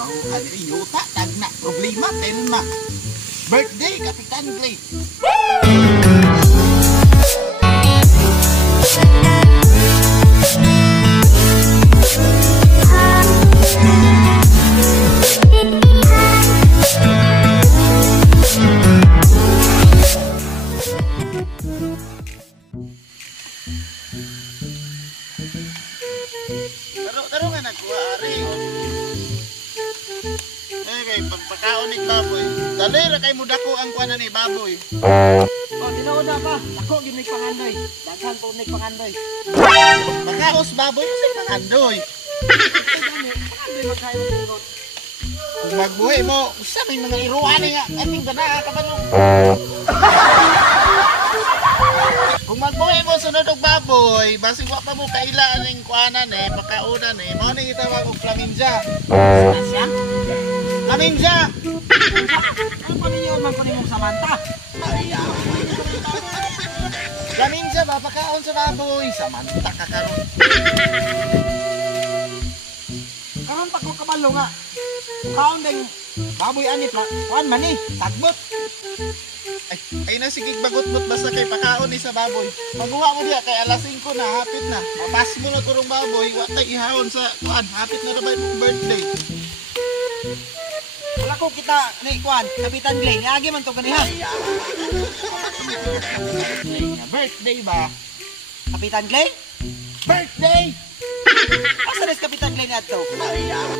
Trabahoan ni yuta tagna problema Telma. Birthday Kapitan Clay. Taro nga nagkuha ari. Kay pagpakaon ni baboy. Dali ra kay mudako ang kuana ni baboy. Oh, tinuod pa. Ako gimik pangandoy. Daghan po nig pangandoy. Makaos baboy kasi pangandoy. Pangandoy magkayo tinuod. Kung magbuhi mo, usa may mga iruan nga. Ating gana kabalong. Kung magbuhi mo sunod og baboy, basig wa pa mo kailan ning kuanan pakaunan mao ni gitawag og flaminja. Siya? Flaminja. Ano pa ninyo man ko nimong Samantha? Flaminja ba pakaon sa baboy? Samantha ka karon. Karon pa ko kabalo nga. Kaon ding baboy ani kuan man ni, tagbot. Ay na sige bagot-bot basta kay pakaon ni sa baboy. Maguha mo diha kay alas 5 na, hapit na. Mapas mo na turong baboy, wa tay ihawon sa kuan, hapit na ra ba yung birthday. Wala ko kita ni kuan, Kapitan Clay, niagi man to kaniha. Birthday ba? Kapitan Clay? Birthday! Asa res Kapitan Clay nato?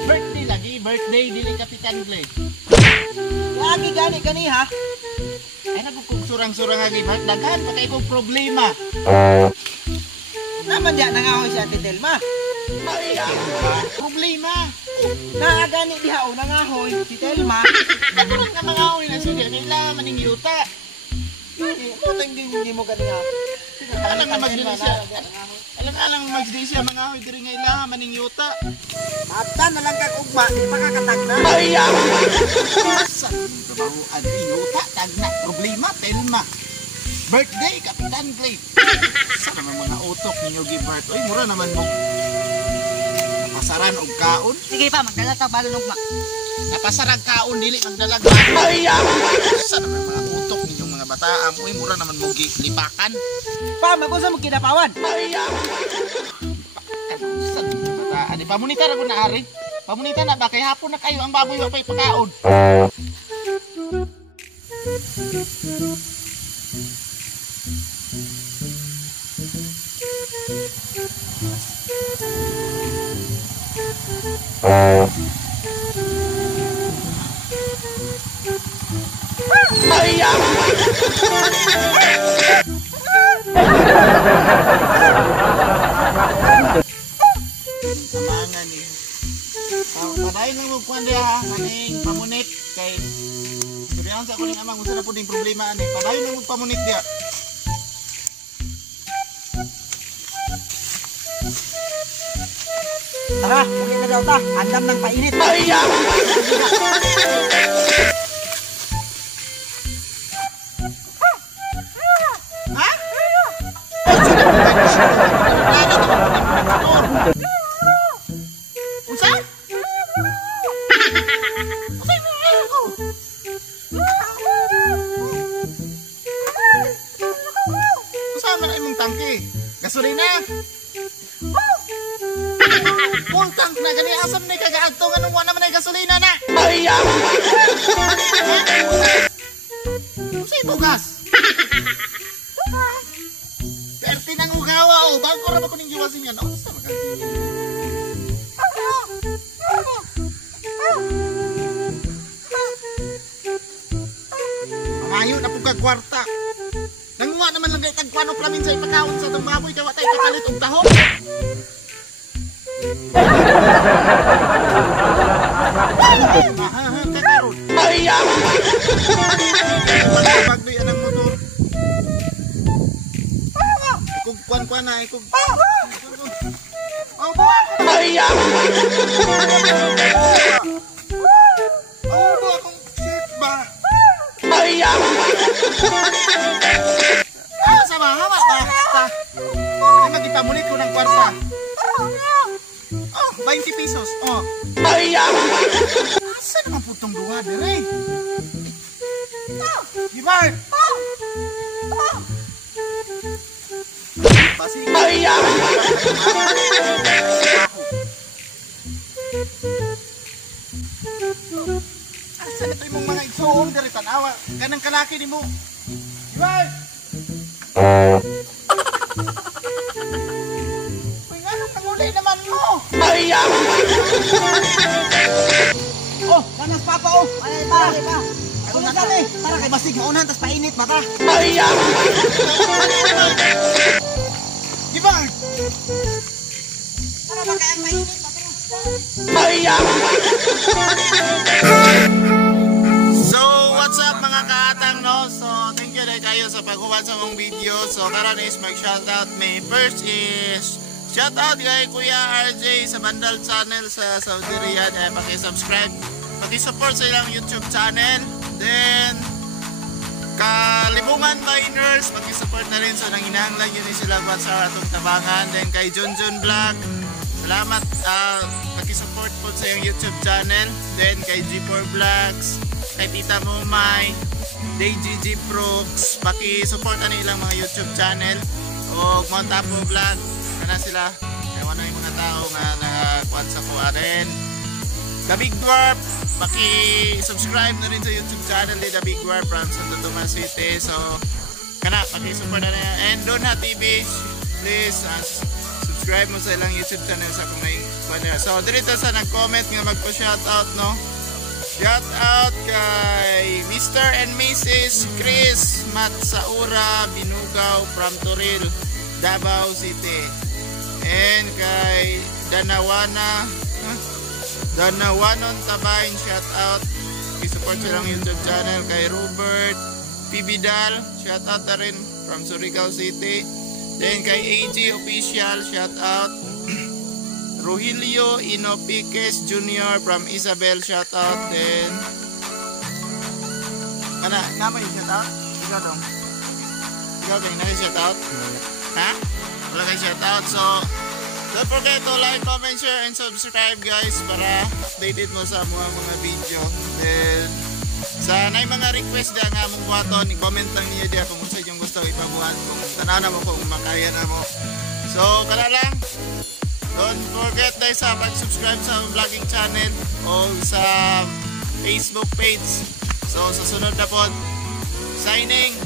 Birthday lagi, birthday dili Kapitan Clay. Niagi gani kaniha. Ay nagkukog surang-surang agi, daghan pa kay kong problema. Naman diya nangahoy si Ate Telma. Problema. Naagani diha o nangahoy si Telma. Karon nga mga oy na sige, kailangan maning yuta. Mutang hindi mo kaniha. Alang nga magdili siya. Alang magdili siya mga oy diri nga kailangan maning yuta. Mata na lang kag ugma, di makakatag na. Sa trabahoan ni yuta tagna problema Telma. Birthday Kapitan Clay. Sa mga utok ninyo gibart. Oy mura naman mo. Napasaran og kaon. Sige pa, magdala ta balon ugma. Napasarag kaon dili magdalag. Sa mga utok ninyong mga bataang. Oy mura naman mo lipakan. Pa, magusa mo kinapawan. Sa bataan. Di pamunita ra ko na ari. Pamunita na ba kay hapon na kayo ang baboy wa pay pagkaon. Tamangan ni. Padayon lang mo kuan dia aning pamunit kay Suriyan sa kuning amang usa na pud ding problema ani. Padayon lang mo pamunit dia. Tara, muli na daw ta. Andam ng painit. Ha? Unsa? Unsa man imong tangke? Gasolina? Full tank na gani asam ni kagaadto nganong wa naman ay gasolina na. Unsa bugas? Perti nang ugawa o bago ra ba kuning giwasin yan. Unsa man kasi? Mangayo na pug kag kwarta. Nanguha naman lang kay tag kuano plamin sa ipakaon sa tong baboy kay wa tay kapalit og tahok. Mahaha ka karon. Bagdoy anang motor. Ikog kuan na ikog. Oh buwan ko. Oh buwan kong shit ba. Sama hama ba? Ay magipamulit ko ng kwarta. Oh, 20 pesos. Oh. dire. Gibart. Basig. Ay! Asa na imong mga igsoon diri tanawa kanang kalaki nimo. Gibart. Uy, nga nang pangulay naman mo. Ay! Oh, ganas papa oh. Ay, pa. Ako na kami. Tara kay basig maunan tas painit mata. Ay! Gibart. Tara ba kay mainit mata. So, what's up mga kaatang no? So, thank you dahil kayo sa pagkuhan sa mong video. So, karon is mag-shoutout may first is shoutout kay Kuya RJ sa Bandal Channel sa Saudi Riyadh. Paki-subscribe, paki-support sa ilang YouTube channel. Then, Kalibungan Miners, paki-support na rin. So, nanginahanglan yun sila buat sa atong tabangan. Then, kay Junjun Vlog, salamat paki-support po sa iyong YouTube channel. Then kay G4 Vlogs, kay Tita Momay, DayGG Brooks, paki-support na nilang mga YouTube channel. O Montapo Vlog, na sila. Kaya ano yung mga tao nga nakakuan sa kuha rin. The Big Dwarf, paki-subscribe na rin sa YouTube channel ni The Big Dwarf from Santo Tomas City. So, kana, paki-support na rin. And Donha TV, please subscribe mo sa ilang YouTube channel sa kung may so dito sa nag-comment nga magpa-shoutout no. Shoutout kay Mr. and Mrs. Chris Matsaura Binugaw from Toril, Davao City. And kay Danawanon Tabain, shoutout. I-support silang YouTube channel. Kay Robert Pibidal, shoutout na rin from Surigao City. Then kay AG Official, shout out. Rogelio Inopiques Jr. from Isabel, shout out. Then ana, namay shout out? Ikaw dong. Ikaw dong, shout out? Ha? Wala kay shout out. So, don't forget to like, comment, share, and subscribe guys para updated mo sa mga video. Then sa nay mga request da nga mong buhaton, i-comment lang niyo diya kung sa inyong gusto ipabuhat, kung tanaw na mo, kung makaya na mo. So, kala lang. Don't forget dahil sa pag-subscribe sa vlogging channel o sa Facebook page. So, sa sunod na pod, signing!